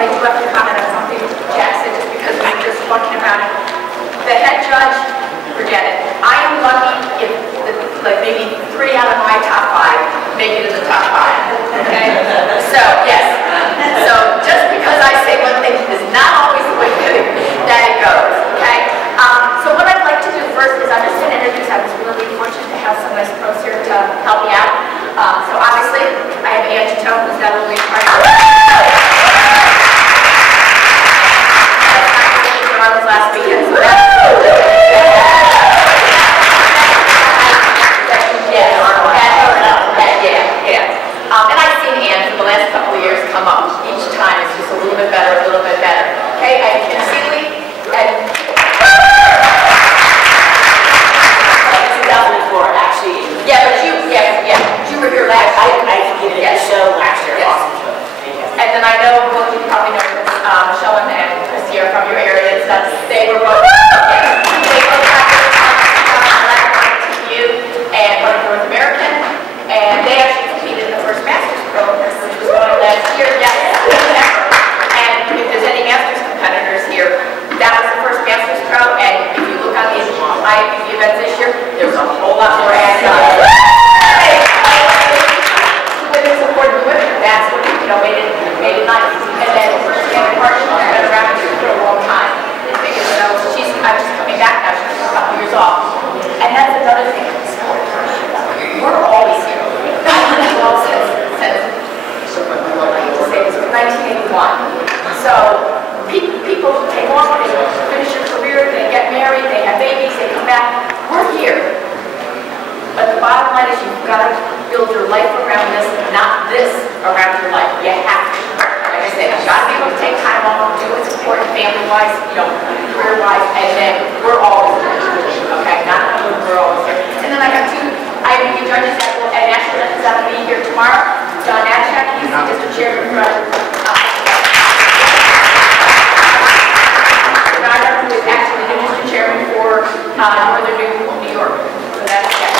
I do have to comment on something Jack said, just because we were just talking about it. The head judge, forget it. I am lucky if, like, maybe 3 out of my top 5 make it to the top 5. Okay? So, yes. So, just because I say one thing is not always the way that it goes. Okay? So, what I'd like to do first is I'm just going to introduce. I was really fortunate to have some nice pros here to help me out. So, obviously, I have Angie Tone, who's got a little part of last weekend. So that's and I've seen Anne for the last couple of years come up. Each time it's just a little bit better, a little bit better. Okay, I have Kim Seeley and 2004, actually. Yeah, but you were here last year. I did a show last year. Yes. Awesome show. And then I know, well, you probably know Michelle and Chris here from your area. So they were both. You and North American, and they actually competed in the first Masters Pro, which was going last year. Yes, and if there's any Masters competitors here, that was the first Masters Pro. And if you look on these IFBB events this year, there's a whole lot more ads on it. Women supporting women. That's what made it nice. And then Anna Carson has been around here for a long time. So I'm just coming back now. She's a couple years off. And that's another thing in the sport. We're always here. Well, since 1981. So people take off, they finish their career, they get married, they have babies, they come back. We're here. But the bottom line is you've got to build your life around this, not this around your life. You have to. Like I said, you've got to be able to take time off, do what's important family-wise, career-wise, and then we're always here. Okay, not we're always here. And then I have 2 IFBB judges at national judges that will be here tomorrow. John Natchak, he's the district chairman for Bernard, who is actually the district chairman for Northern New York. So that's it.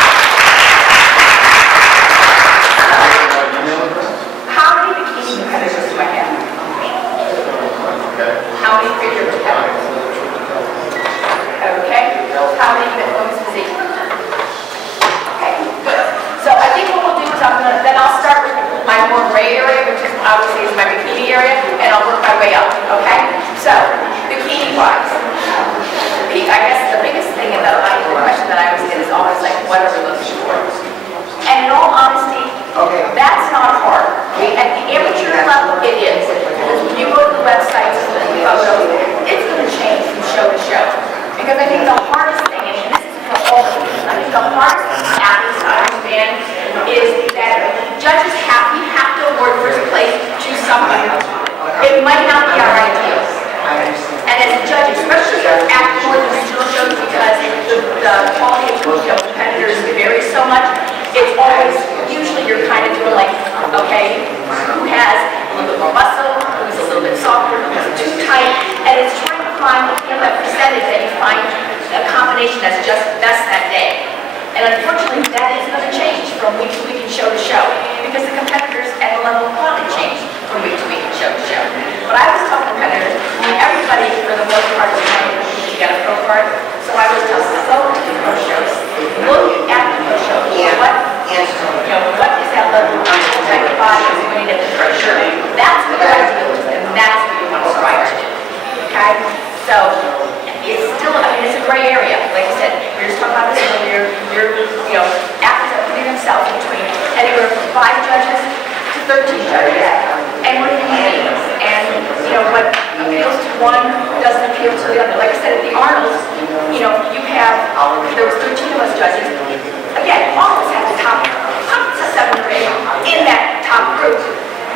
How many bikini competitors do I have? How many figure competitors? Okay. How many women's physique? Okay, good. So I think what we'll do is I'll start with my more gray area, which is obviously is my bikini area, and I'll work my way up. Okay. So bikini wise, I guess the biggest thing in the question that I always get is always like, what are we looking for? And in all honesty, that's not hard. At the amateur level, it is. Because when you go to the websites and the photos, it's going to change from show to show. Because I think the hardest thing, and this is for all of us, I think the hardest thing for athletes to understand is that judges have to award first place to somebody. It might not be our ideals. And as a judge, especially at more of the regional shows, because the quality of competitors varies so much, it's always, usually you're kind of doing like, okay, who has a little bit more muscle, who's a little bit softer, who's too tight, and it's trying to find that percentage that you find a combination that's just best that day. And unfortunately, that is going to change from week to week and show to show, because the competitors and the level of quality change from week to week and show to show. But I always tell competitors, everybody for the most part is trying to get a pro card, so I always tell them, go to the pro shows, look at the pro shows, what is that level of type of body is going to get the pro show. That's what your ideal is, and that's what you want to strive to do. Okay? So it's still, it's a gray area. Like I said, we were just talking about this earlier. Athletes are putting themselves in between anywhere from 5 judges to 13 judges. And what do you need? And, what appeals to one doesn't appeal to the other. Like I said, at the Arnolds, there was 13 of us judges. Again, all of us had the top 7 or 8 in that top group.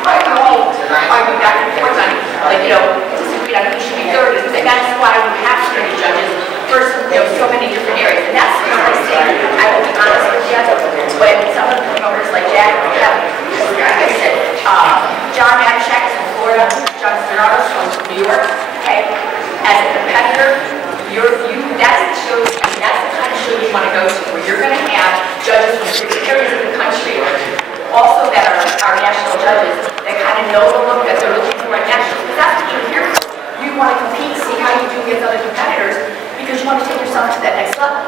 We all argue back and forth on, disagreed on who should be 30. And that's why we have 30 judges versus, so many different areas. And that's what I say, I will be honest with you, when some of the promoters like Jack, like I said, John Natchak from Florida, John Serratos from New York, okay, as a competitor, that's the shows, that's the kind of show you want to go to, where you're going to have judges from different areas of the country, also that are national judges, that that kind of know the look that they're looking for at nationals, because that's what you're here for. You want to compete, see how you do against other competitors, because you want to take yourself to that next level.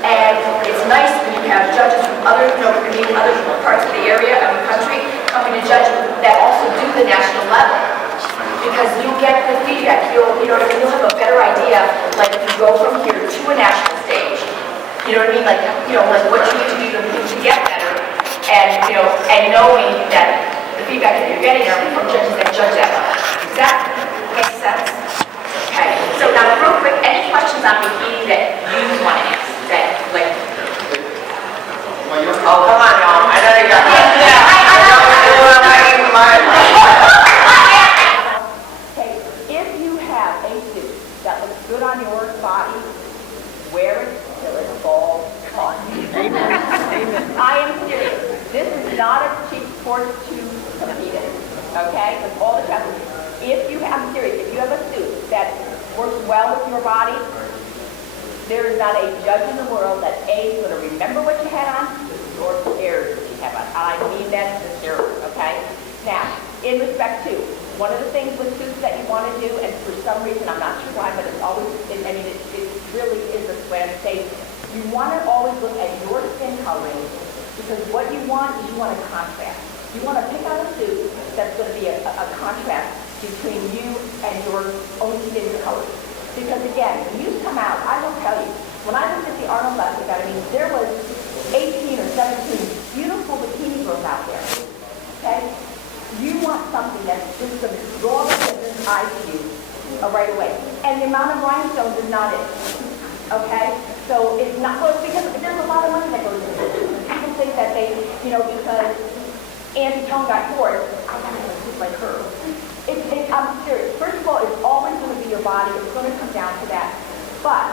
And it's nice when you have judges from other, other parts of the area, of the country, coming to judge that also do the national level. Because you get good feedback, you'll have a better idea, like if you go from here to a national stage, you know what I mean? Like what you need to do to get better, and and knowing that the feedback that you're getting are from judges that judge that level. Does that make sense? Okay. So now, real quick, any questions on bikini that you want to ask? Oh, come on, y'all. I know you got Hey, if you have a suit that looks good on your body, wear it till it falls on. Amen. Amen. I am serious. This is not a cheap sport to compete in. Okay? With all the challenges. I'm serious. If you have a suit that works well with your body, there is not a judge in the world that A, is going to remember what you had on, or cares what you have on. I mean that sincerely, okay? Now, in respect to, one of the things with suits that you want to do, and for some reason, I'm not sure why, but it's always, it really is this way I say, you want to always look at your skin coloring, because what you want is you want a contrast. You want to pick out a suit that's going to be a contrast between you and your own skin color. Because again, when you come out, I will tell you, when I looked at the Arnold Classic, there was 18 or 17 beautiful bikini girls out there. Okay? You want something that's just going to draw the business eye to you right away. And the amount of rhinestones is not it. Okay? So it's not, well, because there's a lot of money that goes into it. People think that they, because Andy Tone got fourth, I want to look like her. I'm serious. First of all, it's always going to be your body. It's going to come down to that. But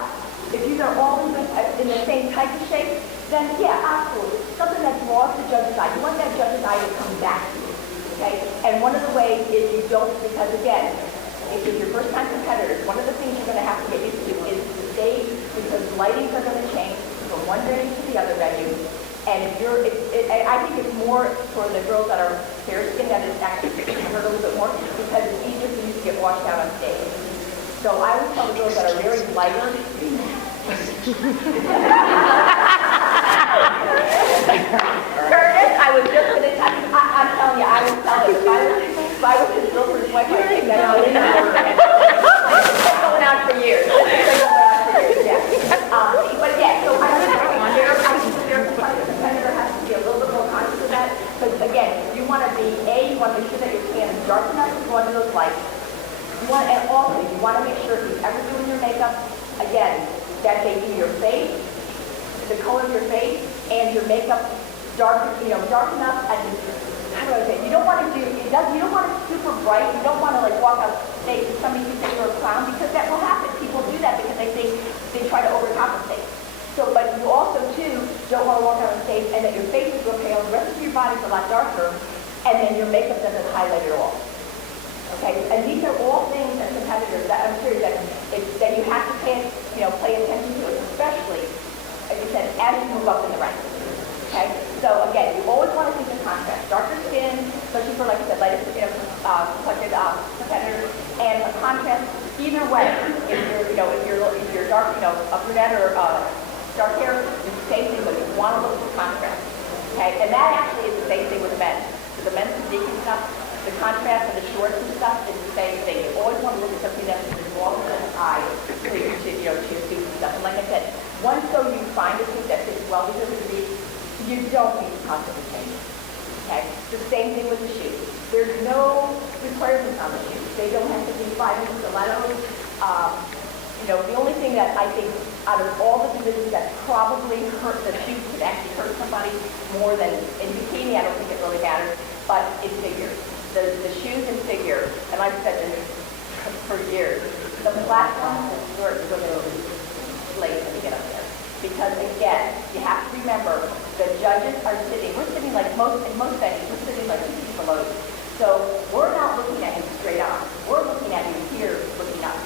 if you're always in the same type of shape, then yeah, absolutely. Something that draws the judge's eye. You want that judge's eye to come back to you. Okay? And one of the ways is you don't, because again, if you're your first time competitors, one of the things you're going to have to get used to is the stage, because lightings are going to change from one venue to the other venue. And I think it's more for the girls that are fair-skinned that it's actually hurt a little bit more, because it's easier for you to get washed out on stage. So I always tell the girls that are very lighter. Curtis, I was just going to, I'm telling you, I was telling you, if I was his girlfriend's wife, I think that's what it is. It's been going on for years. Yeah. But yeah, so I think the competitor has to be a little bit more conscious of that. Because again, you want to be, you want to make sure that your skin is dark enough to go under those lights. And also, you want to make sure if you're ever doing your makeup, again, that they do your face, the color of your face, and your makeup dark enough. And how do I say? You don't want to you don't want it super bright. You don't want to like walk out stage and somebody thinks that you're a clown, because that will happen. People do that because they think they try to overcompensate. So, but you also too don't want to walk out on stage and that your face is real pale, the rest of your body's a lot darker, and then your makeup doesn't highlight at all. Okay, and these are all things as competitors that I'm sure that you have to pay attention to, especially, as you said, as you move up in the ranks. Okay, so again, you always want to think of contrast. Darker skin, especially for, like I said, lighter complected competitors, and a contrast either way. If you're dark, a brunette or dark hair, it's the same thing, but you want to look for contrast. Okay, and that actually is the same thing with men. So the men's physique and stuff, the contrast and the shorts and stuff is the same thing. You always want to look at something that's draws the eye to your suit and stuff. And like I said, once though you find a suit that fits well with your physique, you don't need to constantly change it. Okay? The same thing with the shoes. There's no requirements on the shoes. They don't have to be 5-inch stilettos. The only thing that I think out of all the divisions that probably hurt, the shoes could actually hurt somebody more than in bikini, I don't think it really matters, but in figure. The shoes and figure, and I've said this for years, the platform is where it's going to late when you get up there. Because again, you have to remember, the judges are sitting, we're sitting like in most venues, we're sitting like 2 feet below you. So we're not looking at you straight on. We're looking at you here, looking up.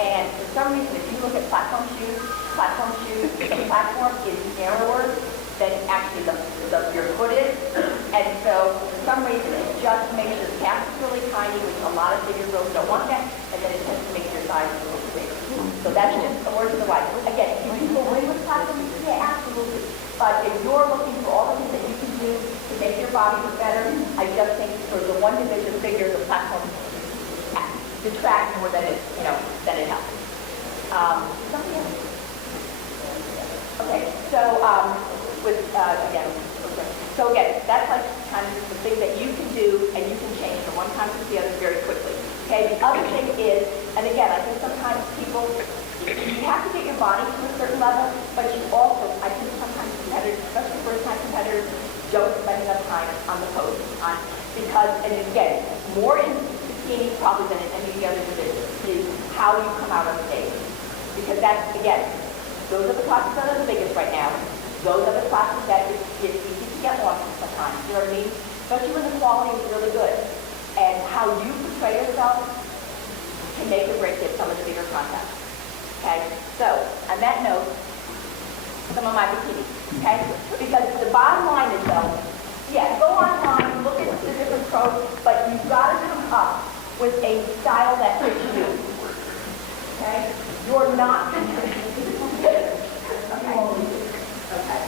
And for some reason, if you look at platform shoes, the platform is narrower than actually your foot is. And so for some reason, it just makes your calf really tiny, which a lot of bigger girls don't want that, and then it tends to make your thighs a little big. So that's just a word to the wise. Again, can you go away with platforms? Yeah, absolutely. But if you're looking for all the things that you can do to make your body look better, I just think for the one division figure, the platform detracts more than it, than it helps. Something else? Okay, so again, that's like kind of the thing that you can do and you can change from one time to the other very quickly. Okay, the other thing is, and again, I think sometimes people, you have to get your body to a certain level, but you also, I think sometimes competitors, especially first-time competitors, don't spend enough time on the pose. Because, and again, more in bikini probably than in any of the other divisions, is how you come out on stage. Because that's, again, those are the classes that are the biggest right now. Those are the classes that it's easy to get lost sometimes, you know what I mean? Especially when the quality is really good. And how you portray yourself can make or break it some of the bigger contests. Okay? So, on that note, some of my bikinis, okay? Because the bottom line is though, yeah, go online, look at the different pros, but you've got to come up with a style that fits you. Okay? You're not okay. Okay.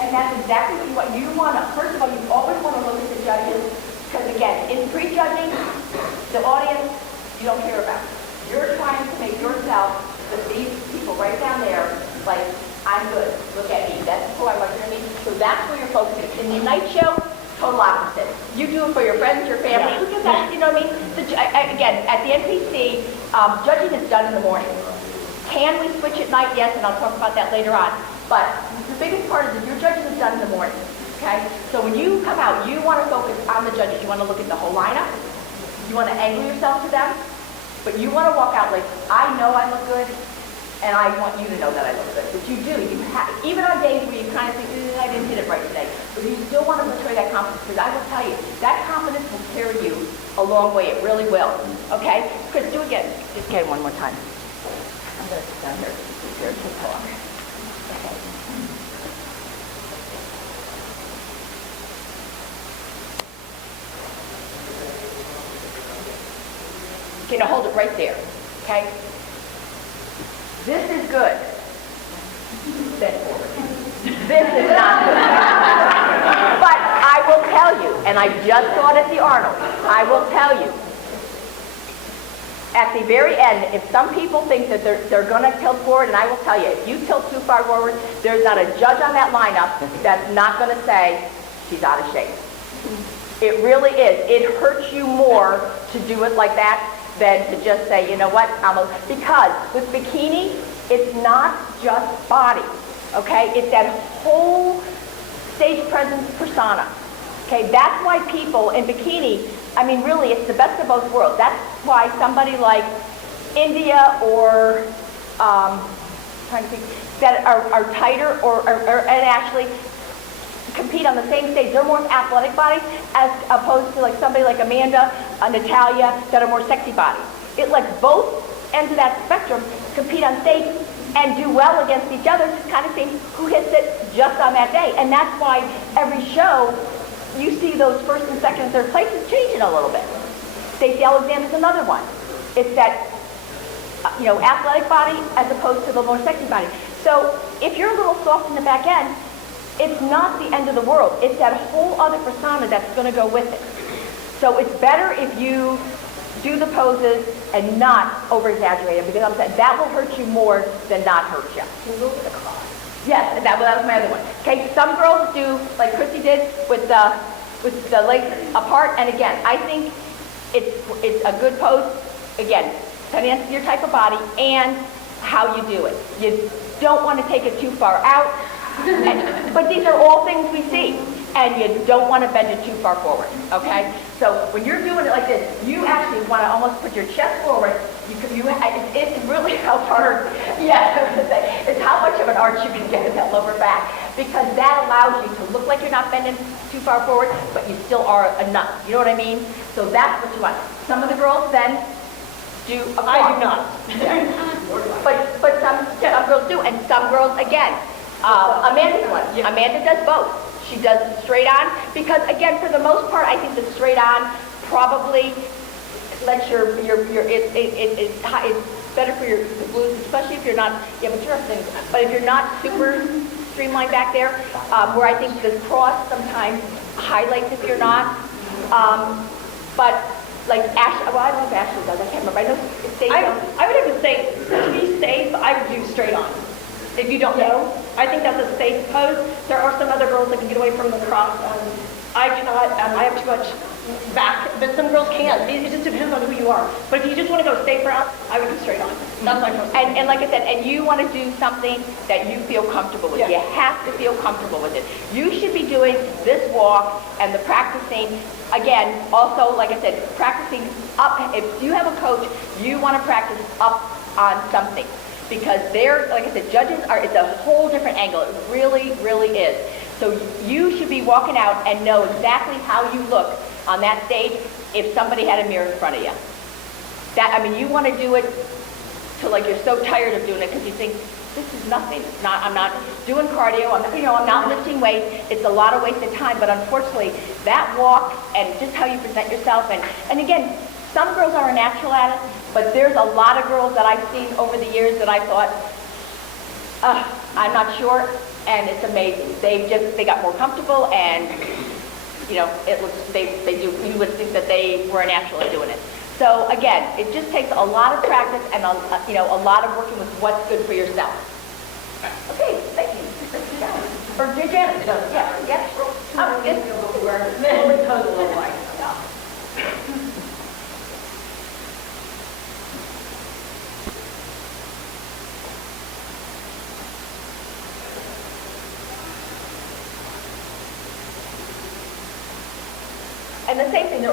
And that's exactly what you want to, first of all, you always want to look at the judges, because again, in pre-judging, the audience, you don't care about. You're trying to make yourself, these people right down there, like, I'm good, look at me, that's who I want you to meet. So that's where you're focusing. In the night show, total opposite. You do it for your friends, your family, because that's, you know what I mean? Again, at the NPC, judging is done in the morning. Can we switch at night? Yes, and I'll talk about that later on. But the biggest part is that your judging is done in the morning, okay? So when you come out, you want to focus on the judges. You want to look at the whole lineup. You want to angle yourself to them. But you want to walk out like, I know I look good, and I want you to know that I look good. But you do. Even on days where you kind of think, I didn't hit it right today. But you still want to portray that confidence, because I will tell you, that confidence will carry you a long way. It really will, okay? Chris, do it again. Just get it one more time. I'm going to sit down here. Here, just talk. Okay. Okay, now hold it right there, okay? This is good. Bend forward. This is not good. But I will tell you, and I just saw it at the Arnold, I will tell you, at the very end, if some people think that they're going to tilt forward, and I will tell you, if you tilt too far forward, there's not a judge on that lineup that's not going to say, she's out of shape. It really is. It hurts you more to do it like that than to just say, you know what, because with bikini, it's not just body, okay? It's that whole stage presence persona, okay? That's why people in bikini, I mean, really, it's the best of both worlds. That's why somebody like India or, trying to think, that are tighter and actually compete on the same stage. They're more athletic bodies as opposed to like somebody like Amanda, Natalia, that are more sexy bodies. It lets both ends of that spectrum compete on stage and do well against each other, just kind of seeing who hits it just on that day. And that's why every show, you see those first and second and third places changing a little bit. Stacey Alexander's another one. It's that, athletic body as opposed to the more sexy body. So if you're a little soft in the back end, it's not the end of the world. It's that whole other persona that's going to go with it. So it's better if you do the poses and not over-exaggerate it, because that will hurt you more than not hurt you. Yes, that was my other one. Okay, some girls do like Chrissy did with the legs apart, and again, I think it's a good pose. Again, depending on your type of body and how you do it. You don't want to take it too far out, but these are all things we see, and you don't want to bend it too far forward. Okay, so when you're doing it like this, you actually want to almost put your chest forward it's really how hard, it's how much of an arch you can get in that lower back, because that allows you to look like you're not bending too far forward, but you still are enough. You know what I mean? So that's what you want. Some of the girls then do a cross. I do not. But some girls do, and some girls, again, Amanda's one. Yeah. Amanda does both. She does straight on, because again, for the most part, I think the straight on probably lets it's better for your glutes, especially if you're not, but you're things. But if you're not super streamlined back there, where I think the cross sometimes highlights if you're not. But like Ashley, well, I don't know if Ashley does. I can't remember. I know Stacey. I would have to say, to be safe, I would do straight on. If you don't know, I think that's a safe pose. There are some other girls that can get away from the cross. I cannot. I have too much back, but some girls can. It just depends on who you are. But if you just want to go safe route, I would do straight on. That's my first. And like I said, and you want to do something that you feel comfortable with. Yeah. You have to feel comfortable with it. You should be doing this walk and the practicing, again, also, like I said, practicing up. If you have a coach, you want to practice up on something. Because they're, like I said, judges are, it's a whole different angle. It really, really is. So you should be walking out and know exactly how you look on that stage if somebody had a mirror in front of you. You want to do it till like you're so tired of doing it because you think, this is nothing. I'm not doing cardio. I'm not lifting weights. It's a lot of wasted time. But unfortunately, that walk and just how you present yourself, and again, some girls are natural at it, but there's a lot of girls that I've seen over the years that I thought, I'm not sure, and it's amazing. They got more comfortable, and it looks they do. You would think that they were a natural at doing it. So again, it just takes a lot of practice and a lot of working with what's good for yourself. Okay, thank you. Or Janet, yeah. Only pose a little like. And the same thing, they're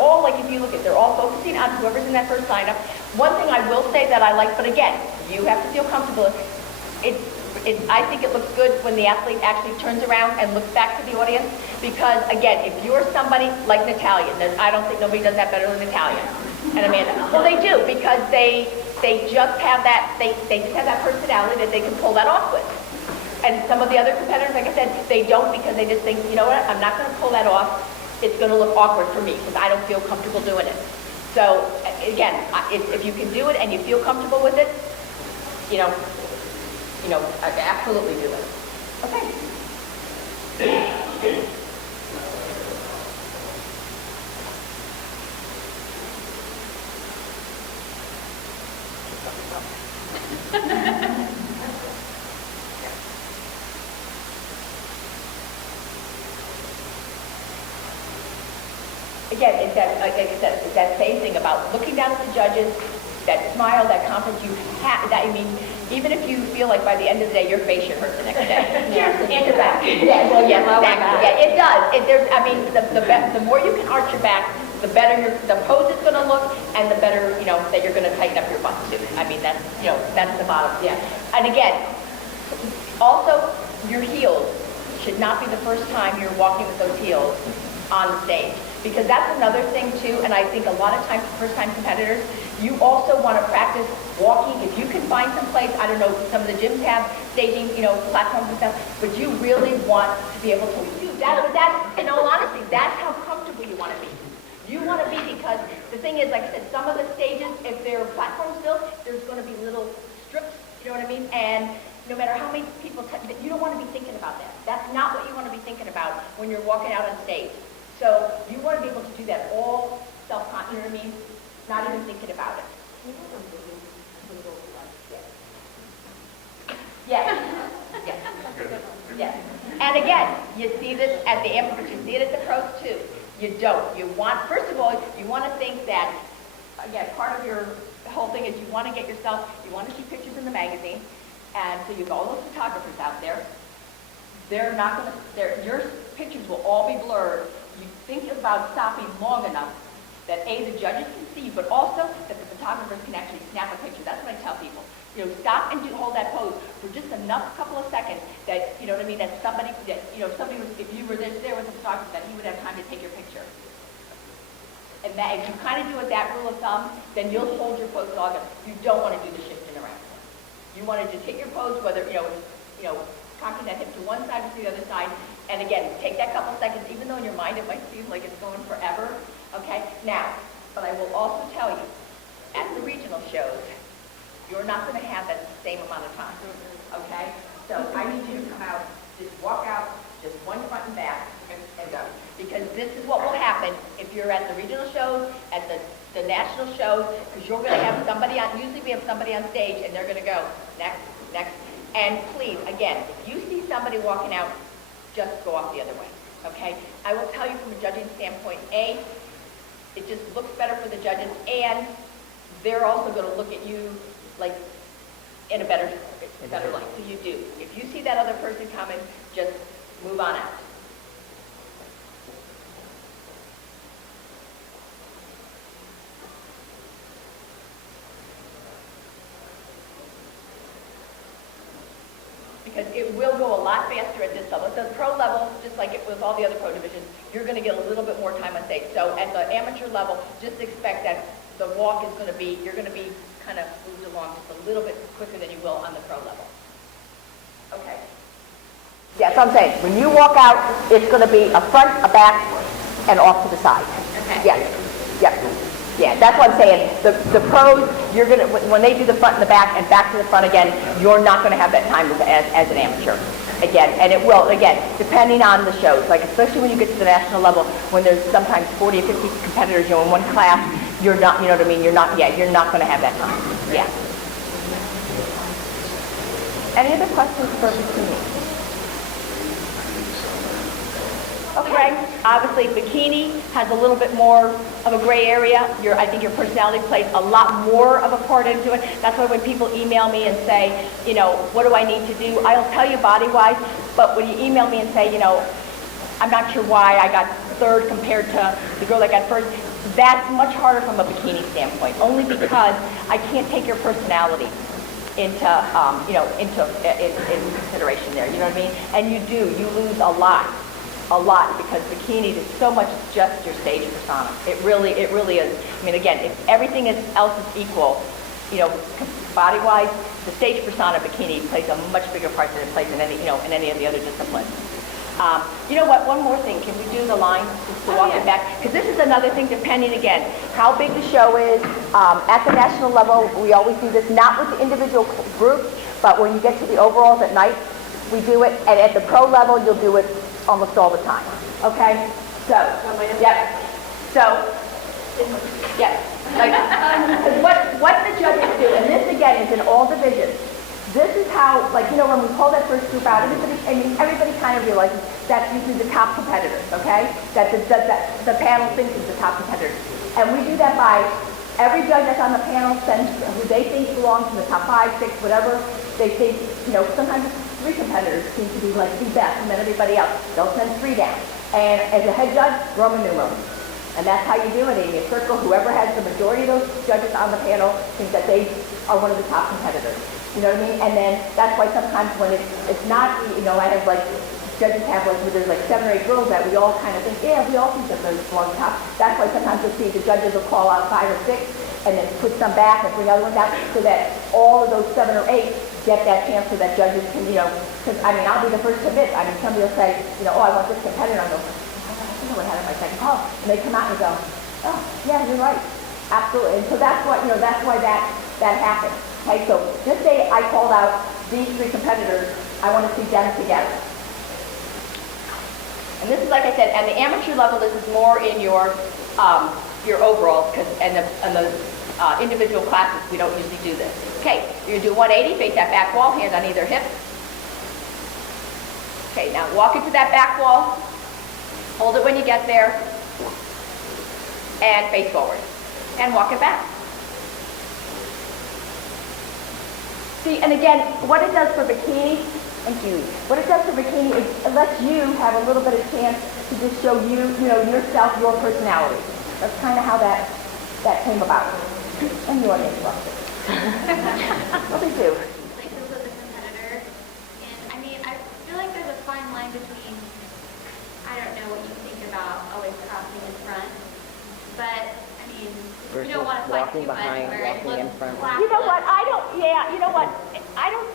all like, if you look at, they're all focusing on whoever's in that first lineup. One thing I will say that I like, but again, you have to feel comfortable. I think it looks good when the athlete actually turns around and looks back to the audience, because again, if you're somebody like Natalia, I don't think nobody does that better than Natalia and Amanda. Well, they do, because they just have that, they just have that personality that they can pull that off with. And some of the other competitors, like I said, they don't, because they just think, you know what, I'm not going to pull that off. It's going to look awkward for me because I don't feel comfortable doing it. So again, if you can do it and you feel comfortable with it, absolutely do it. Okay. Again, it's that, like I said, it's that same thing about looking down at the judges, that smile, that confidence you have. Even if you feel like by the end of the day your face should hurt the next day. And your back. Yes, exactly. Yeah, it does. The more you can arch your back, the better the pose is going to look, and the better that you're going to tighten up your butt too. That's the bottom. Yeah. And again, also your heels should not be the first time you're walking with those heels on the stage. Because that's another thing too, and I think a lot of times first-time competitors, you also want to practice walking. If you can find some place, I don't know, some of the gyms have staging, platforms and stuff, but you really want to be able to do that. In all honesty, that's how comfortable you want to be. You want to be, because the thing is, like I said, some of the stages, if they're platforms built, there's going to be little strips, you know what I mean? And no matter how many people, you don't want to be thinking about that. That's not what you want to be thinking about when you're walking out on stage. So you want to be able to do that all self-conscious, you know what I mean? Not even thinking about it. Yes. Yes. Yes. And again, you see this at the amateurs, you see it at the pros too. You don't. First of all, you want to think that, again, part of your whole thing is you want to get yourself, you want to see pictures in the magazine, and so you've got all those photographers out there. They're not going to, your pictures will all be blurred. You think about stopping long enough that A, the judges can see you, but also that the photographers can actually snap a picture. That's what I tell people. You know, stop and hold that pose for just enough couple of seconds that, you know what I mean, that somebody, somebody was, if you were there with a photographer, that he would have time to take your picture. And that, if you kind of do it that rule of thumb, then you'll hold your pose longer. You don't want to do the shifting around. You want to just hit your pose, whether, cocking that hip to one side or to the other side. And again, take that couple seconds, even though in your mind it might seem like it's going forever. Okay? Now, but I will also tell you, at the regional shows, you're not going to have that same amount of time. Okay? So I need you to come out, just walk out, just one front and back, and go. Because this is what will happen if you're at the regional shows, at the national shows, because you're going to have somebody on, usually we have somebody on stage, and they're going to go, next, next. And please, again, if you see somebody walking out, just go off the other way, okay? I will tell you from a judging standpoint, A, it just looks better for the judges, and they're also going to look at you like in a better light. So you do. If you see that other person coming, just move on out. Because it will go a lot faster at this level. So the pro level, just like it was all the other pro divisions, you're going to get a little bit more time on stage. So at the amateur level, just expect that the walk is going to be, you're going to be kind of moved along just a little bit quicker than you will on the pro level. Okay. Yeah, so I'm saying, when you walk out, it's going to be a front, a back, and off to the side. Okay. Yes. Yep. Yeah, that's what I'm saying. The pros, you're gonna, when they do the front and the back and back to the front again, you're not going to have that time as an amateur. Again, and it will, again, depending on the shows, like especially when you get to the national level, when there's sometimes 40 or 50 competitors, in one class, you're not, you know what I mean, you're not going to have that time. Yeah. Any other questions for bikini? Okay, obviously bikini has a little bit more of a gray area. I think your personality plays a lot more of a part into it. That's why when people email me and say, what do I need to do? I'll tell you body-wise, but when you email me and say, I'm not sure why I got third compared to the girl that got first, that's much harder from a bikini standpoint, only because I can't take your personality into consideration there, you know what I mean? And you lose a lot because bikini is so much just your stage persona. It really is. I mean, again, if everything else is equal, body-wise, the stage persona bikini plays a much bigger part than it plays in any of the other disciplines. You know what? One more thing. Can we do the line just to walk it back? Because this is another thing, depending again how big the show is. At the national level, we always do this, not with the individual groups, but when you get to the overalls at night, we do it. And at the pro level, you'll do it almost all the time. Okay? So, yeah. So, yeah. What the judges do, and this again is in all divisions. This is how, when we pull that first group out, everybody kind of realizes that's usually the top competitors, okay? That the panel thinks is the top competitors. And we do that by every judge that's on the panel sends who they think belongs in the top 5, 6, whatever. They think, sometimes 3 competitors seem to be the best, and then everybody else. They'll send 3 down. And as a head judge, Roman numerals. And that's how you do it. And you circle whoever has the majority of those judges on the panel think that they are one of the top competitors. You know what I mean? And then that's why sometimes when it's not, I have judges have where there's 7 or 8 girls that we all kind of think, yeah, we all think that those belong top. That's why sometimes you'll see the judges will call out 5 or 6 and then put some back and bring other ones out so that all of those 7 or 8 get that chance so that judges can, because I'll be the first to admit, somebody will say, oh, I want this competitor, and I'll go, I think I would have it my second call. And they come out and go, oh, yeah, you're right. Absolutely. And so that's why that happens. Okay, so just say I called out these 3 competitors, I want to see them together. And this is, like I said, at the amateur level, this is more in your overalls, and the individual classes, we don't usually do this. Okay, you're going to do 180, face that back wall, hands on either hip. Okay, now walk into that back wall, hold it when you get there, and face forward, and walk it back. See, and again, what it does for bikini, thank you. What it does for bikini is it lets you have a little bit of chance to just show yourself, your personality. That's kind of how that came about. And you are interrupted. What do you do? Like this was a competitor, and I mean, I feel like there's a fine line between, I don't know what you think about always crossing in front, but I mean, you don't want to fight too much where it looks flat. You know what, I don't,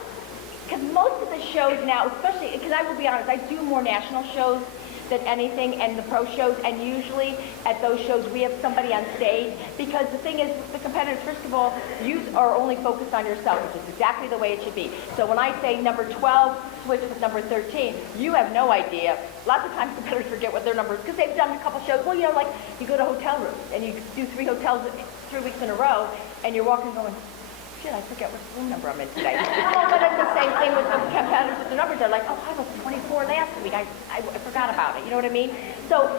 because most of the shows now, especially, because I will be honest, I do more national shows than anything, and the pro shows, and usually at those shows we have somebody on stage, because the thing is, the competitors, first of all, you are only focused on yourself, which is exactly the way it should be. So when I say number 12, switch with number 13, you have no idea. Lots of times competitors forget what their number is, because they've done a couple shows. Well, you know, like, you go to hotel rooms, and you do 3 hotels 3 weeks in a row, and you're walking going, shit, I forget what room number I'm in today. Oh, but it's the same thing with the competitors with the numbers. They're like, oh, I was 24 last week. I forgot about it. You know what I mean? So,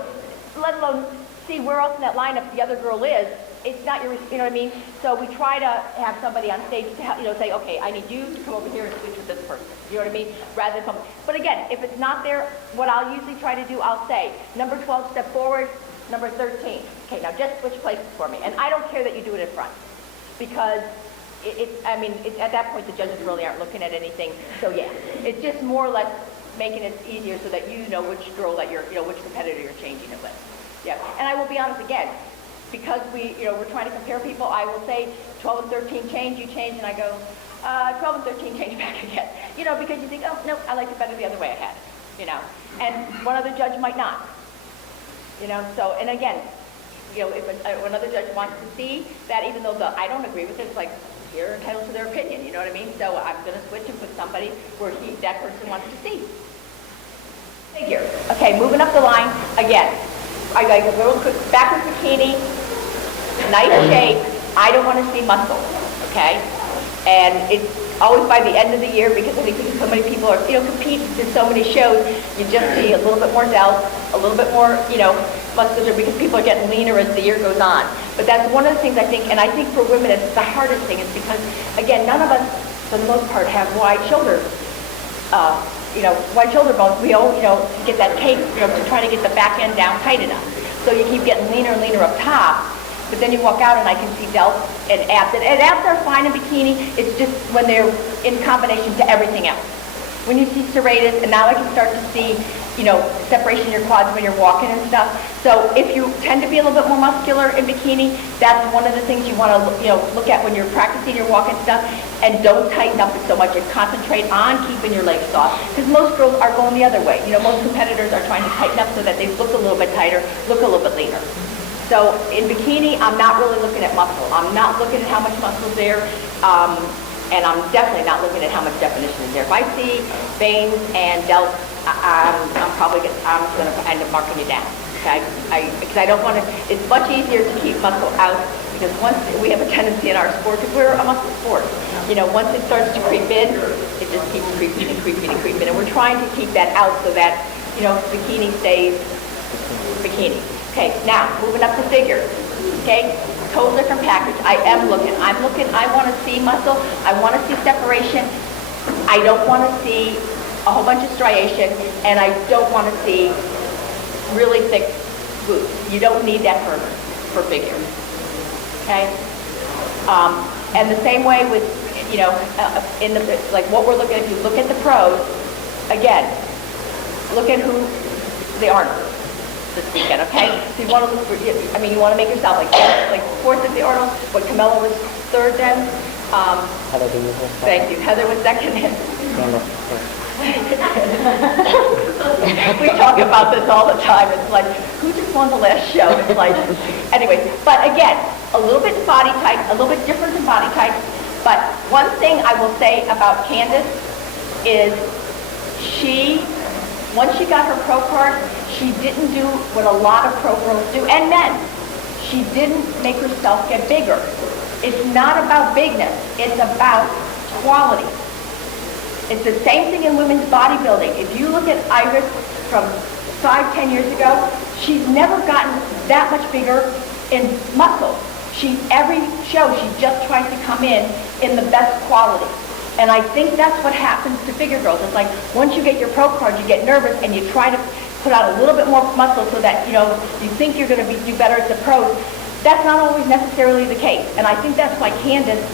let alone see where else in that lineup the other girl is. It's not your, you know what I mean? So we try to have somebody on stage to help, you know, say, okay, I need you to come over here and switch with this person. You know what I mean? Rather than come. But again, if it's not there, what I'll usually try to do, I'll say, number 12, step forward. Number 13. Okay, now just switch places for me. And I don't care that you do it in front, because at that point the judges really aren't looking at anything. So yeah, it's just more or less making it easier so that you know which girl that you're, you know, which competitor you're changing it with. Yeah, and I will be honest again, because we're trying to compare people. I will say 12 and 13 change, you change, and I go 12 and 13 change back again. You know, because you think, oh no, I like it better the other way I had it. You know, and one other judge might not. You know, so and again, you know, if another judge wants to see that, even though I don't agree with it, it's like, you're entitled to their opinion, you know what I mean? So I'm going to switch and put somebody where that person wants to see. Figure. Okay, moving up the line, again, I got a little quick backwards bikini, nice shape. I don't want to see muscle, okay? And it's always by the end of the year, because I think so many people are, you know, compete in so many shows, you just see a little bit more delts, a little bit more, you know, muscular, because people are getting leaner as the year goes on. But that's one of the things I think, and I think for women it's the hardest thing, is because, again, none of us, for the most part, have wide shoulders. Wide shoulder bones. We all, you know, to get that tape, you know, to try to get the back end down tight enough. So you keep getting leaner and leaner up top, but then you walk out and I can see delts and abs. And abs are fine in bikini, it's just when they're in combination to everything else. When you see serratus, and now I can start to see, you know, separation in your quads when you're walking and stuff. So if you tend to be a little bit more muscular in bikini, that's one of the things you want to, you know, look at when you're practicing your walking stuff. And don't tighten up it so much, and concentrate on keeping your legs soft. Because most girls are going the other way. You know, most competitors are trying to tighten up so that they look a little bit tighter, look a little bit leaner. So in bikini, I'm not really looking at muscle. I'm not looking at how much muscle is there. And I'm definitely not looking at how much definition is there. If I see veins and delts, I'm going to end up marking you down. Okay? Because I don't want to. It's much easier to keep muscle out, because once we have a tendency in our sport, because we're a muscle sport. You know, once it starts to creep in, it just keeps creeping and creeping and creeping. And we're trying to keep that out so that, you know, bikini stays bikini. Okay, now moving up to figure. Okay, total different package. I'm looking, I want to see muscle, I want to see separation, I don't want to see a whole bunch of striation, and I don't want to see really thick glutes. You don't need that for figure. Okay? And the same way with, you know, like what we're looking at, if you look at the pros, again, look at who they aren't this weekend, okay? So you want to look for, you want to make yourself like fourth at the Arnold, but Camilla was third then. Heather was second. Thank you. Heather was second. We talk about this all the time. It's like, who just won the last show? It's like, anyway. But again, a little bit body type, a little bit different in body type. But one thing I will say about Candace is once she got her pro card, she didn't do what a lot of pro girls do, and men. She didn't make herself get bigger. It's not about bigness. It's about quality. It's the same thing in women's bodybuilding. If you look at Iris from 5-10 years ago, she's never gotten that much bigger in muscle. Every show, she just tries to come in the best quality. And I think that's what happens to figure girls. It's like, once you get your pro card, you get nervous and you try to put on a little bit more muscle so that, you think you're going to do better at the pros. That's not always necessarily the case. And I think that's why Candace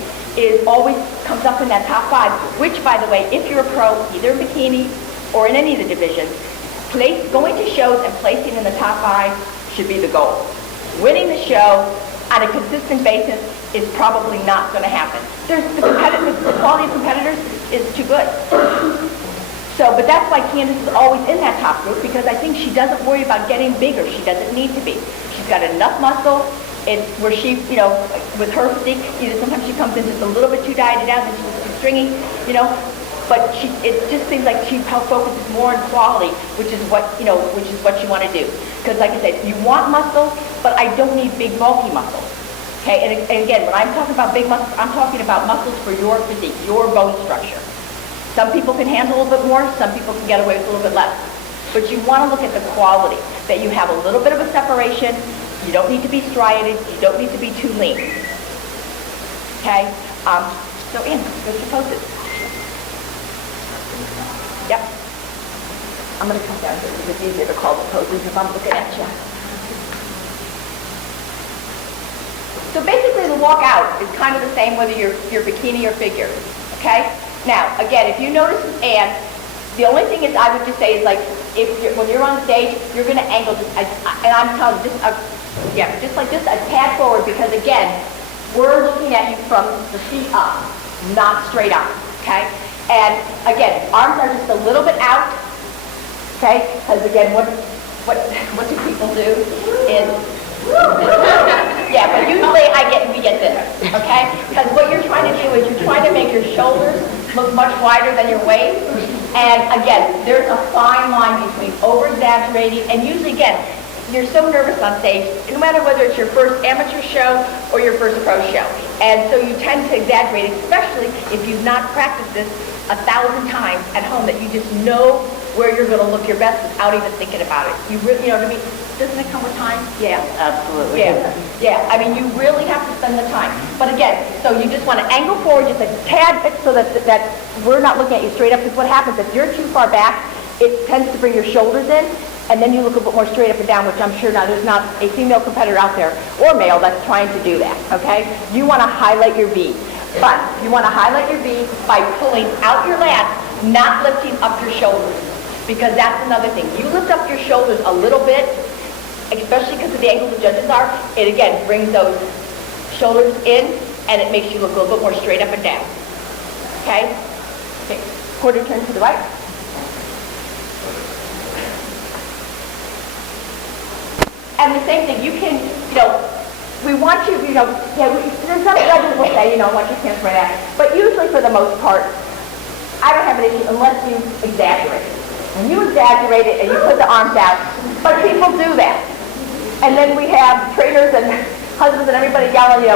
always comes up in that top 5, which, by the way, if you're a pro, either in bikini or in any of the divisions, going to shows and placing in the top 5 should be the goal. Winning the show on a consistent basis is probably not going to happen. The quality of competitors is too good. So, but that's why Candace is always in that top group, because I think she doesn't worry about getting bigger. She doesn't need to be. She's got enough muscle. It's where she, with her physique, sometimes she comes in just a little bit too dieted out and she's too stringy, but it just seems like she focuses more on quality, which is what you want to do. Because like I said, you want muscle, but I don't need big bulky muscles. Okay, and again, when I'm talking about big muscles, I'm talking about muscles for your physique, your bone structure. Some people can handle a little bit more, some people can get away with a little bit less. But you want to look at the quality, that you have a little bit of a separation. You don't need to be striated, you don't need to be too lean. Okay, so Ann, what's your poses? Yep. I'm going to come down here because it's easier to call the poses if I'm looking at you. So basically the walkout is kind of the same whether you're bikini or figure, okay? Now, again, if you notice Ann, the only thing is I would just say is like, when you're on stage, you're going to angle, and I'm telling you, just like this, a tad forward, because again, we're looking at you from the feet up, not straight on, okay? And again, arms are just a little bit out, okay? Because again, what do people do is, yeah, but usually we get this, okay? Because what you're trying to do is you're trying to make your shoulders look much wider than your waist. And again, there's a fine line between over-exaggerating, and usually, again, you're so nervous on stage, no matter whether it's your first amateur show or your first pro show. And so you tend to exaggerate, especially if you've not practiced this 1,000 times at home, that you just know where you're going to look your best without even thinking about it. You know what I mean? Doesn't it come with time? Yeah. Absolutely. Yeah. I mean, you really have to spend the time. But again, so you just want to angle forward just a tad bit so that we're not looking at you straight up, because what happens if you're too far back, it tends to bring your shoulders in, and then you look a bit more straight up and down, which I'm sure now there's not a female competitor out there, or male, that's trying to do that, okay? You want to highlight your V. But you want to highlight your V by pulling out your lats, not lifting up your shoulders. Because that's another thing. You lift up your shoulders a little bit, especially because of the angle the judges are, it again brings those shoulders in, and it makes you look a little bit more straight up and down. Okay? Okay. Quarter turn to the right. And the same thing, you can, we want you, there's some judges will say, I want your hands right at. But usually for the most part, I don't have an issue unless you exaggerate. When you exaggerate it and you put the arms out, but people do that. And then we have trainers and husbands and everybody yelling,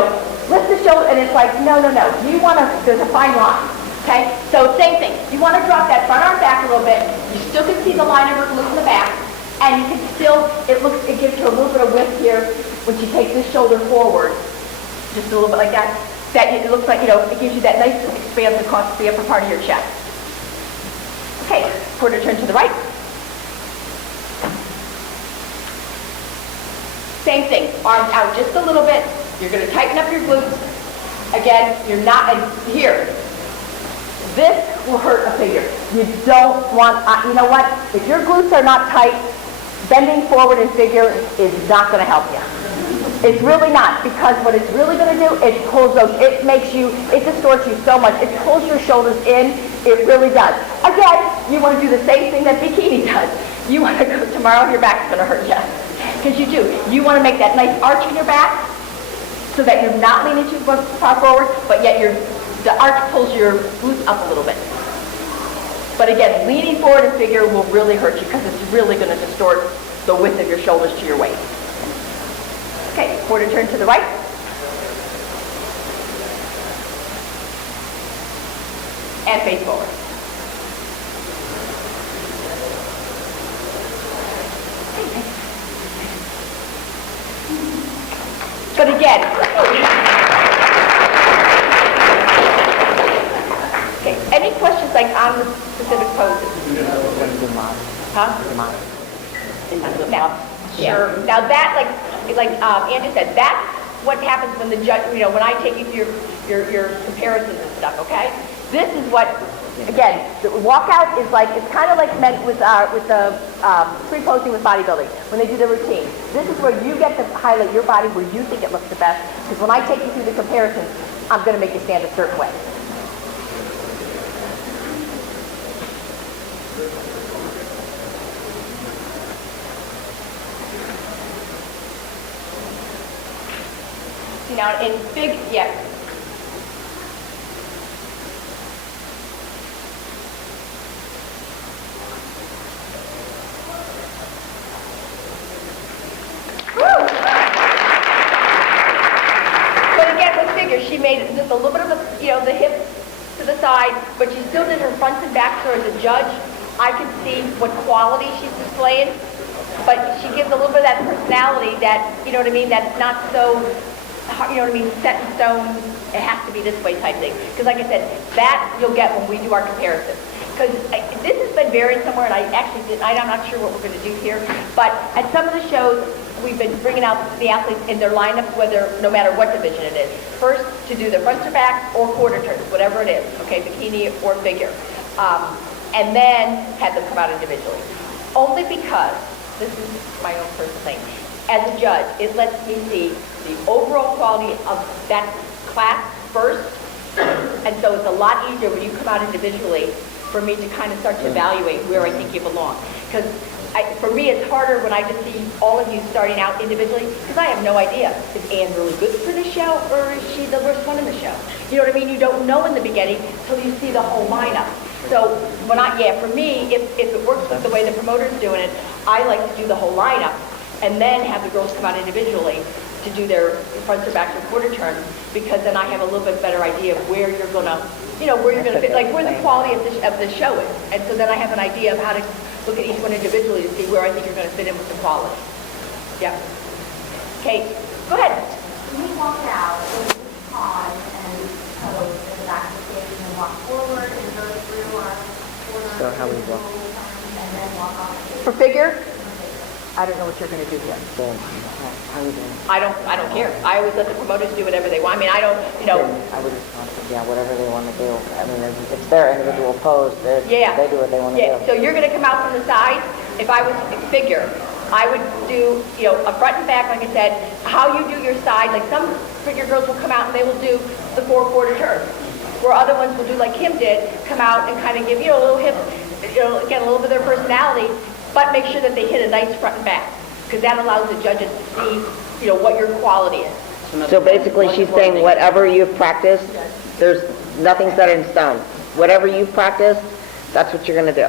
lift the shoulder, and it's like, no. You want to, there's a fine line, okay? So same thing. You want to drop that front arm back a little bit. You still can see the line of her look in the back, and you can still, it gives her a little bit of width here when she takes this shoulder forward, just a little bit like that. It looks like, it gives you that nice expanse across the upper part of your chest. Okay, quarter turn to the right. Same thing, arms out just a little bit. You're going to tighten up your glutes. Again, you're not, and here, this will hurt a figure. You don't want, you know what? If your glutes are not tight, bending forward in figure is not going to help you. It's really not, because what it's really going to do, it pulls those, it distorts you so much. It pulls your shoulders in, it really does. Again, you want to do the same thing that bikini does. You want to go tomorrow, your back's going to hurt you. Because you do. You want to make that nice arch in your back so that you're not leaning too far forward, but yet the arch pulls your glutes up a little bit. But again, leaning forward in figure will really hurt you because it's really going to distort the width of your shoulders to your waist. Okay, quarter turn to the right. And face forward. But again, okay, any questions like on the specific poses? Huh? Now, sure. Now that, like Andrew said, that's what happens when the judge, when I take you through your comparisons and stuff, okay? This is what, again, the walkout is like, it's kind of like meant with the pre-posing with bodybuilding, when they do the routine. This is where you get to highlight your body where you think it looks the best, because when I take you through the comparisons, I'm going to make you stand a certain way. Now in big, yeah. Woo! So again, with figure, she made just a little bit of the hips to the side, but she still did her fronts and backs. So as a judge, I can see what quality she's displaying, but she gives a little bit of that personality that, that's not so, set in stone, it has to be this way type thing. Because like I said, that you'll get when we do our comparisons. Because this has been varying somewhere, and I'm not sure what we're going to do here, but at some of the shows, we've been bringing out the athletes in their lineups, no matter what division it is. First, to do the fronts or backs or quarter turns, whatever it is, okay, bikini or figure. And then have them come out individually. Only because, this is my own personal thing, as a judge, it lets me see the overall quality of that class first, and so it's a lot easier when you come out individually for me to kind of start to evaluate where I think you belong. Because for me, it's harder when I just see all of you starting out individually, because I have no idea. Is Anne really good for the show, or is she the worst one in the show? You know what I mean? You don't know in the beginning until you see the whole lineup. So for me, if it works with the way the promoter's doing it, I like to do the whole lineup and then have the girls come out individually to do their fronts or backs or quarter turns, because then I have a little bit better idea of where you're gonna, where you're gonna fit, like where the quality of the show is. And so then I have an idea of how to look at each one individually to see where I think you're gonna fit in with the quality. Yeah. Kate, go ahead. When we walk out, we pause and pose at the back of the stage and walk forward and go through our quarter. So how we walk? And then walk off. For figure, I don't know what you're gonna do here. So, how we doing? I don't care. I always let the promoters do whatever they want. I mean, I don't, I would just want to, whatever they want to do. I mean, it's their individual pose. They do what they want to do. So you're going to come out from the side. If I was a figure, I would do, a front and back, like I said. How you do your side, like some figure girls will come out and they will do the 4 quarter turns, where other ones will do like Kim did, come out and kind of give, a little hip, again, a little bit of their personality, but make sure that they hit a nice front and back, because that allows the judges to see, what your quality is. So basically, she's saying whatever you've practiced, there's nothing set in stone. Whatever you've practiced, that's what you're going to do.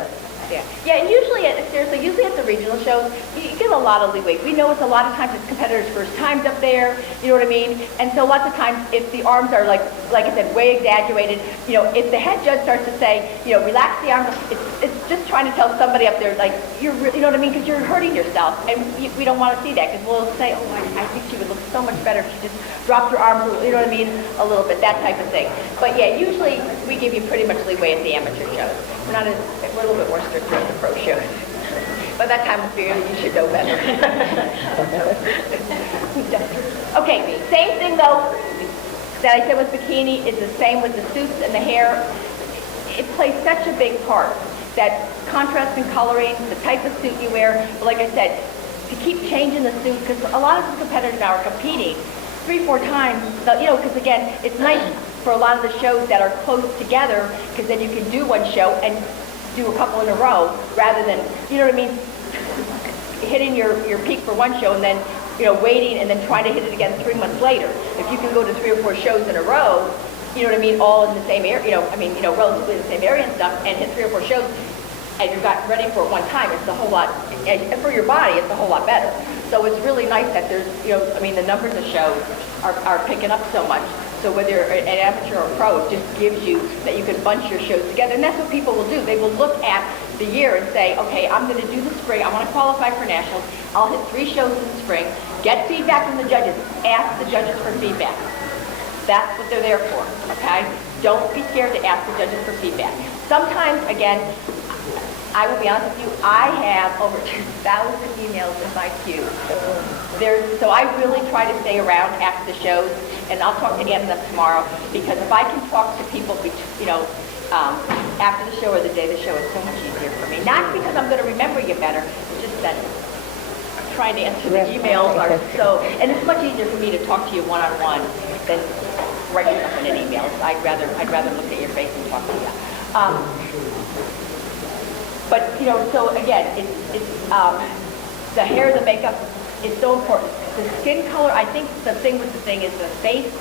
Yeah, and usually at the regional shows, you get a lot of leeway. We know it's a lot of times it's competitors' first times up there, you know what I mean? And so lots of times, if the arms are like I said, way exaggerated, if the head judge starts to say, relax the arms, it's just trying to tell somebody up there, like, you know what I mean? Because you're hurting yourself, and we don't want to see that, because we'll say, oh, I think she would look so much better if she just dropped her arms, you know what I mean, a little bit, that type of thing. But yeah, usually we give you pretty much leeway at the amateur shows. We're a little bit more strict at the pro shows. By that time of year, you should know better. Okay, same thing though that I said with bikini is the same with the suits and the hair. It plays such a big part, that contrast and coloring, the type of suit you wear. But like I said, to keep changing the suit, because a lot of the competitors now are competing 3-4 times, because again, it's nice for a lot of the shows that are close together, because then you can do one show and do a couple in a row, rather than, hitting your peak for one show and then, waiting and then trying to hit it again 3 months later. If you can go to 3 or 4 shows in a row, all in the same area, relatively the same area and stuff, and hit 3 or 4 shows, and you got ready for it one time, it's a whole lot, and for your body, it's a whole lot better. So it's really nice that there's, the numbers of shows are picking up so much. So whether you're an amateur or pro, it just gives you that you can bunch your shows together. And that's what people will do. They will look at the year and say, okay, I'm going to do the spring. I want to qualify for nationals. I'll hit 3 shows in the spring. Get feedback from the judges. Ask the judges for feedback. That's what they're there for, okay? Don't be scared to ask the judges for feedback. Sometimes, again, I will be honest with you, I have over 2,000 emails in my queue. So I really try to stay around after the shows, and I'll talk to Ann and them tomorrow, because if I can talk to people, after the show or the day of the show, it's so much easier for me. Not because I'm going to remember you better, it's just that trying to answer the emails are so, and it's much easier for me to talk to you one-on-one than writing up in an email. I'd rather look at your face and talk to you. But, so again, it's the hair, the makeup is so important. The skin color, I think the thing is the face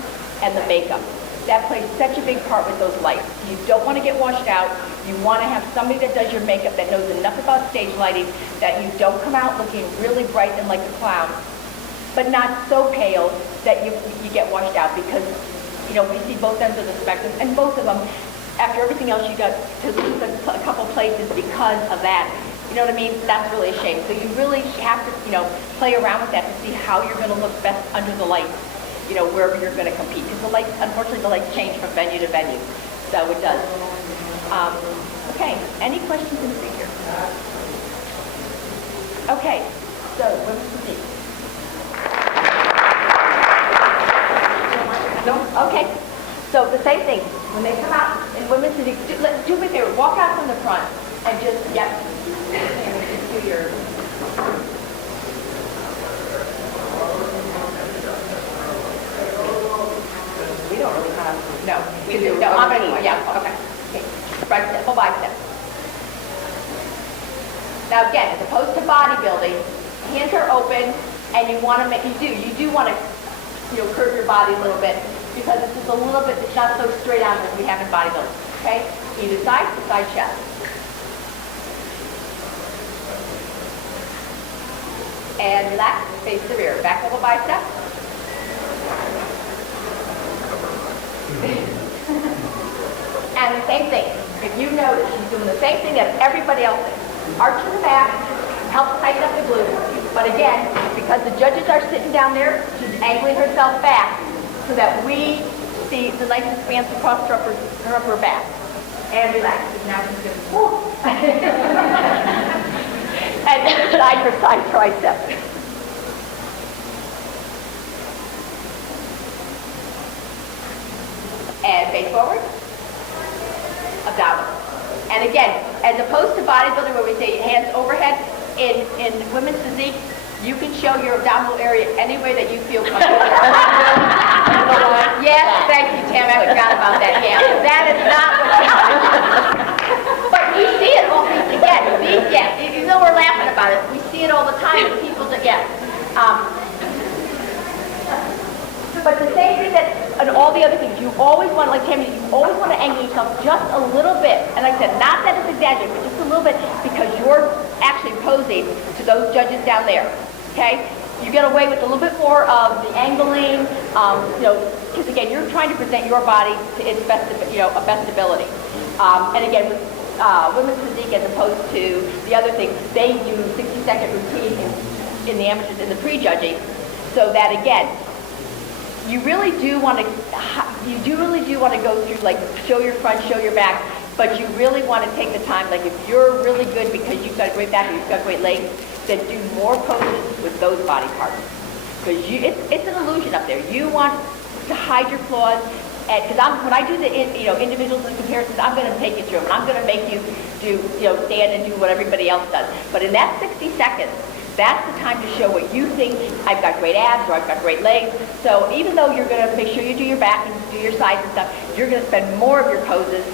and the makeup. That plays such a big part with those lights. You don't want to get washed out. You want to have somebody that does your makeup that knows enough about stage lighting that you don't come out looking really bright and like a clown, but not so pale that you get washed out, because, we see both ends of the spectrum, and both of them, after everything else, you got to lose a couple places because of that. You know what I mean? That's really a shame. So you really have to, play around with that to see how you're going to look best under the lights, wherever you're going to compete. Because the lights, unfortunately, the lights change from venue to venue. So it does. Okay, any questions in the here? Okay, so women's physique. Okay, so the same thing. When they come out in women's physique, do me a favor, walk out from the front and just, do your... We don't really have... No, we do. No, I'm going to... Yeah, okay. Front step, full bicep. Now again, as opposed to bodybuilding, hands are open, and you want to make... You do want to, curve your body a little bit, because it's just a little bit, it's not so straight on as we have in bodybuilding. Okay? Either side to side chest. And relax, face the rear. Back level bicep. And the same thing. If you notice, she's doing the same thing that everybody else is. Arching the back, helps tighten up the glutes. But again, because the judges are sitting down there, she's angling herself back so that we see the nice expanse across her upper back. And relax. Now she's going to and side for side tricep. And face forward. Abdominal. And again, as opposed to bodybuilding where we say hands overhead, in women's physique, you can show your abdominal area any way that you feel comfortable. Yes, thank you, Tam. I forgot about that. Yeah, that is not what we But we see it all. Again, even though we're laughing about it, we see it all the time with people that But the same thing that, and all the other things, you always want, like Tammy, you always want to angle yourself just a little bit. And like I said, not that it's exaggerated, but just a little bit, because you're actually posing to those judges down there. Okay? You get away with a little bit more of the angling, because again, you're trying to present your body to its best, a best ability. And again, with women's physique as opposed to the other things, they use 60-second routine in the amateurs in the pre-judging, so that again, you really do want to go through, like, show your front, show your back, but you really want to take the time, like if you're really good because you've got a great back or you've got great legs, then do more poses with those body parts. Because it's an illusion up there. You want to hide your flaws, and because when I do the individuals and comparisons, I'm going to take you through them. I'm going to make you do stand and do what everybody else does. But in that 60 seconds, that's the time to show what you think. I've got great abs or I've got great legs. So even though you're going to make sure you do your back and do your sides and stuff, you're going to spend more of your poses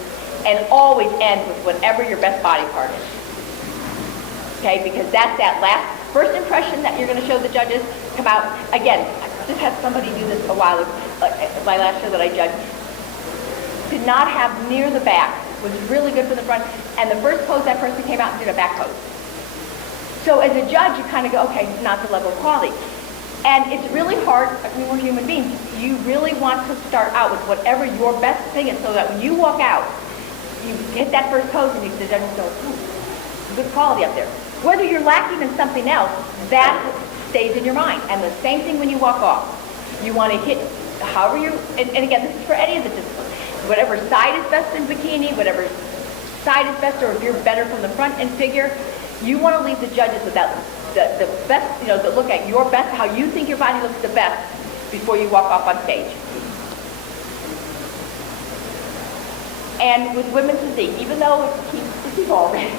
and always end with whatever your best body part is. Okay, because that's that last first impression that you're going to show the judges come out. Again, I just had somebody do this a while ago, my last show that I judged. Did not have near the back, was really good for the front, and the first pose that person came out and did a back pose. So as a judge, you kind of go, okay, not the level of quality. And it's really hard, I mean, we're human beings. You really want to start out with whatever your best thing is so that when you walk out, you hit that first pose and the judges go, good quality up there. Whether you're lacking in something else, that stays in your mind. And the same thing when you walk off. You want to hit, however you, and again, this is for any of the disciplines. Whatever side is best in bikini, whatever side is best, or if you're better from the front and figure, you want to leave the judges with that, the best, to look at your best, how you think your body looks the best before you walk off on stage. And with women's physique, even though it keeps evolving,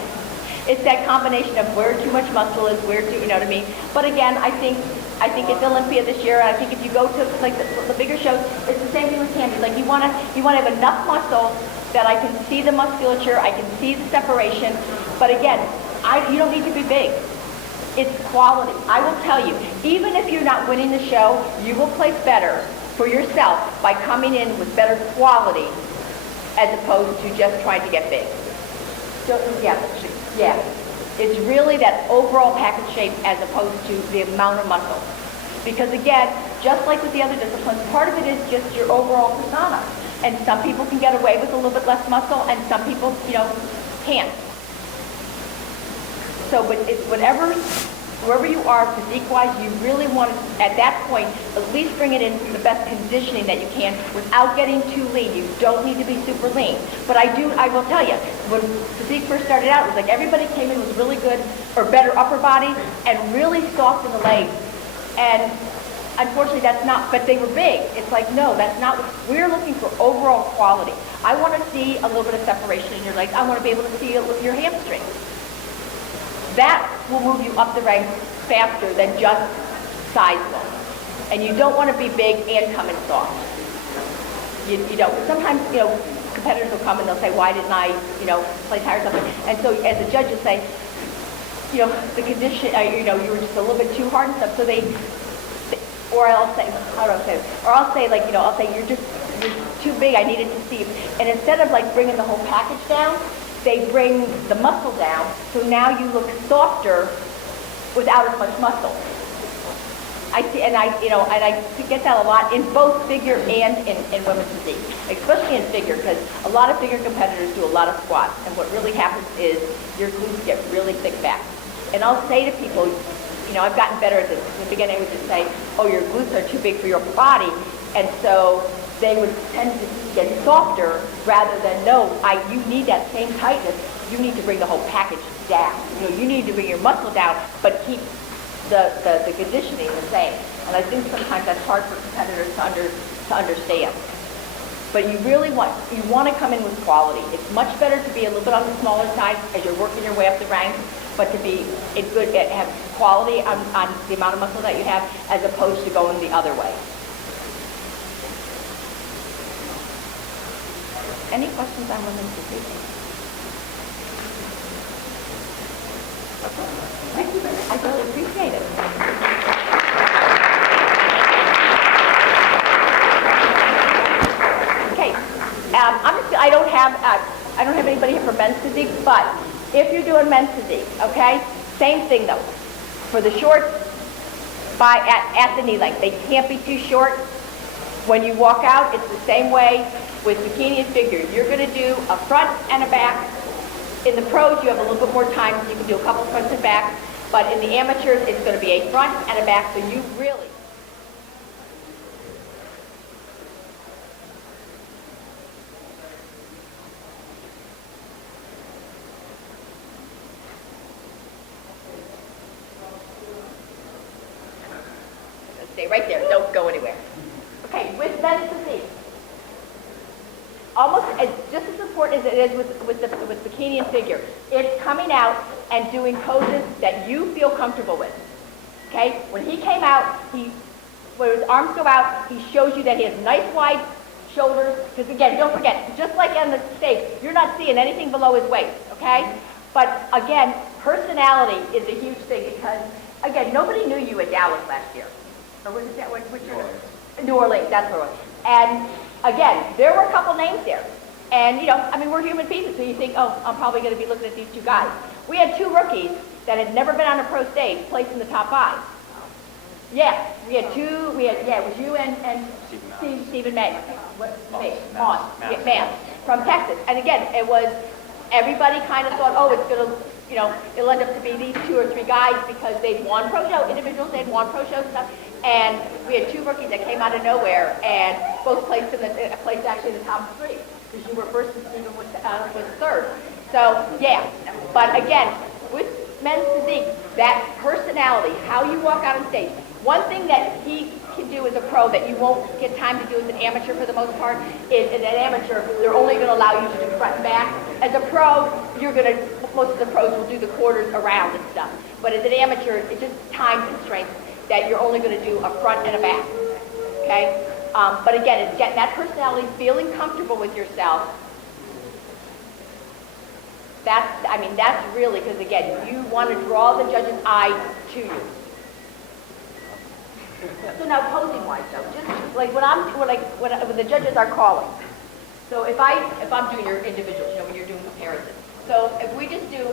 it's that combination of where too much muscle is, where too, you know what I mean? But again, I think it's Olympia this year, and I think if you go to like the bigger shows, it's the same thing with Candy. Like you want to have enough muscle that I can see the musculature, I can see the separation. But again, you don't need to be big. It's quality. I will tell you, even if you're not winning the show, you will place better for yourself by coming in with better quality as opposed to just trying to get big. So, yeah. It's really that overall package shape as opposed to the amount of muscle. Because again, just like with the other disciplines, part of it is just your overall persona. And some people can get away with a little bit less muscle, and some people, can't. So, but it's wherever you are physique-wise, you really want to, at that point, at least bring it into the best conditioning that you can without getting too lean. You don't need to be super lean. But I will tell you, when physique first started out, it was like everybody came in with really good or better upper body and really soft in the legs. And unfortunately, that's not, but they were big. It's like, no, that's not, we're looking for overall quality. I want to see a little bit of separation in your legs. I want to be able to see it with your hamstrings. That will move you up the ranks faster than just sizable. And you don't want to be big and come in soft. You don't. Sometimes, competitors will come and they'll say, why didn't I, place higher or something? And so as a judge will say, the condition, you were just a little bit too hard and stuff. So or I'll say, how do I say it? Or I'll say, I'll say, you're too big, I needed to see. And instead of bringing the whole package down, they bring the muscle down, so now you look softer without as much muscle. I see, and I get that a lot in both figure and in women's physique, especially in figure, because a lot of figure competitors do a lot of squats, and what really happens is your glutes get really thick back. And I'll say to people, I've gotten better at this. In the beginning, I would just say, oh, your glutes are too big for your body, and so they would tend to get softer rather than, no, you need that same tightness. You need to bring the whole package down. You need to bring your muscle down, but keep the conditioning the same. And I think sometimes that's hard for competitors to understand. But you really want to come in with quality. It's much better to be a little bit on the smaller side as you're working your way up the ranks, but to be have quality on the amount of muscle that you have as opposed to going the other way. Any questions on women's physique? Thank you very much. I really appreciate it. Okay. I don't have anybody here for men's physique, but if you're doing men's physique, okay, same thing though. For the shorts, at the knee length. They can't be too short. When you walk out, it's the same way with bikini and figure. You're going to do a front and a back. In the pros, you have a little bit more time. You can do a couple of fronts and backs. But in the amateurs, it's going to be a front and a back. So you really... Stay right there. Don't go anywhere. Okay, with men's physique. Almost just as important as it is with bikini and figure. It's coming out and doing poses that you feel comfortable with. Okay? When he came out, when his arms go out, he shows you that he has nice wide shoulders. Because again, don't forget, just like on the stage, you're not seeing anything below his waist. Okay? But again, personality is a huge thing because, again, nobody knew you at Dallas last year. Or was it which year? New Orleans, that's where it was. And again, there were a couple names there. And, we're human pieces, so you think, oh, I'm probably going to be looking at these two guys. We had two rookies that had never been on a pro stage placed in the top 5. Yeah, we had two, it was you and Stephen May. Mann from Texas. And again, it was, everybody kind of thought, oh, it's going to, it'll end up to be these 2 or 3 guys because they'd won pro show, individuals, they'd won pro shows and stuff. And we had 2 rookies that came out of nowhere and both placed actually in the top 3. Because you were first and Stephen was third. So, yeah, but again, with men's physique, that personality, how you walk out on stage, one thing that he can do as a pro that you won't get time to do as an amateur for the most part is, as an amateur, they're only going to allow you to do front and back. As a pro, most of the pros will do the quarters around and stuff. But as an amateur, it's just time constraints that you're only going to do a front and a back, okay? But again, it's getting that personality, feeling comfortable with yourself. That's really, because again, you want to draw the judge's eye to you. So now posing wise though, just like when the judges are calling. So if I'm doing your individuals, when you're doing comparisons. So if we just do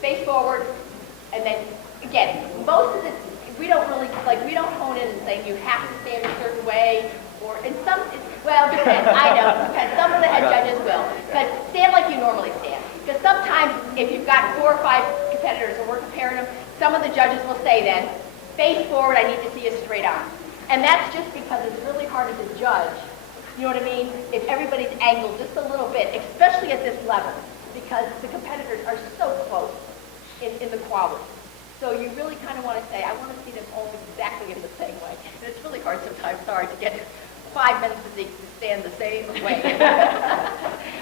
face forward, and then again, most of we don't hone in and say you have to stand a certain way, or in some, depends, I know, because some of the head judges will. But stand like you normally stand. Because sometimes if you've got 4 or 5 competitors and we're comparing them, some of the judges will say then, face forward, I need to see a straight arm. And that's just because it's really hard as a judge, you know what I mean, if everybody's angled just a little bit, especially at this level, because the competitors are so close in the quality. So you really kind of want to say, I want to see them all exactly in the same way. And it's really hard sometimes, sorry, to get 5 men's physique to stand the same way.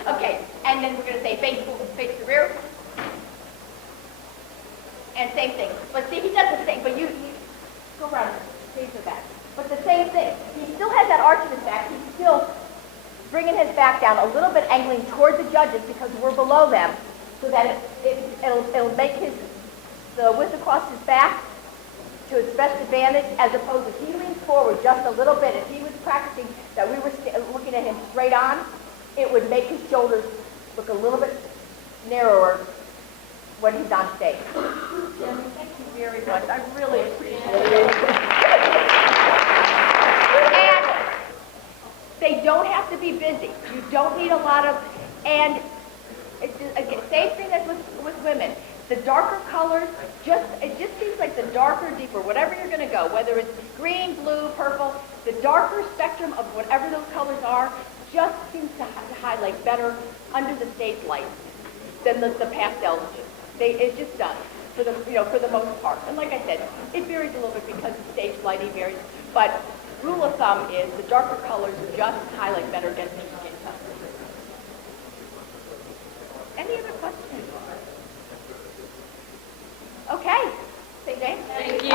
Okay, and then we're going to say face the rear. And same thing. But see, he does the same, but you go around, face the back. But the same thing. He still has that arch in his back. He's still bringing his back down, a little bit angling toward the judges because we're below them, so that it'll make the width across his back to its best advantage, as opposed to he leans forward just a little bit. If he was practicing that we were looking at him straight on, it would make his shoulders look a little bit narrower when he's on stage. Jim, thank you very much. I really appreciate it. And they don't have to be busy. You don't need a lot of, and it's just, again, same thing as with women. The darker colors, it just seems like the darker, deeper, whatever you're going to go, whether it's green, blue, purple, the darker spectrum of whatever those colors are just seems to highlight better under the stage light than the pastels do. It just does, for the most part. And like I said, it varies a little bit because the stage lighting varies, but rule of thumb is the darker colors just highlight better against your skin tone. Any other questions? Okay. Say James. Thank you.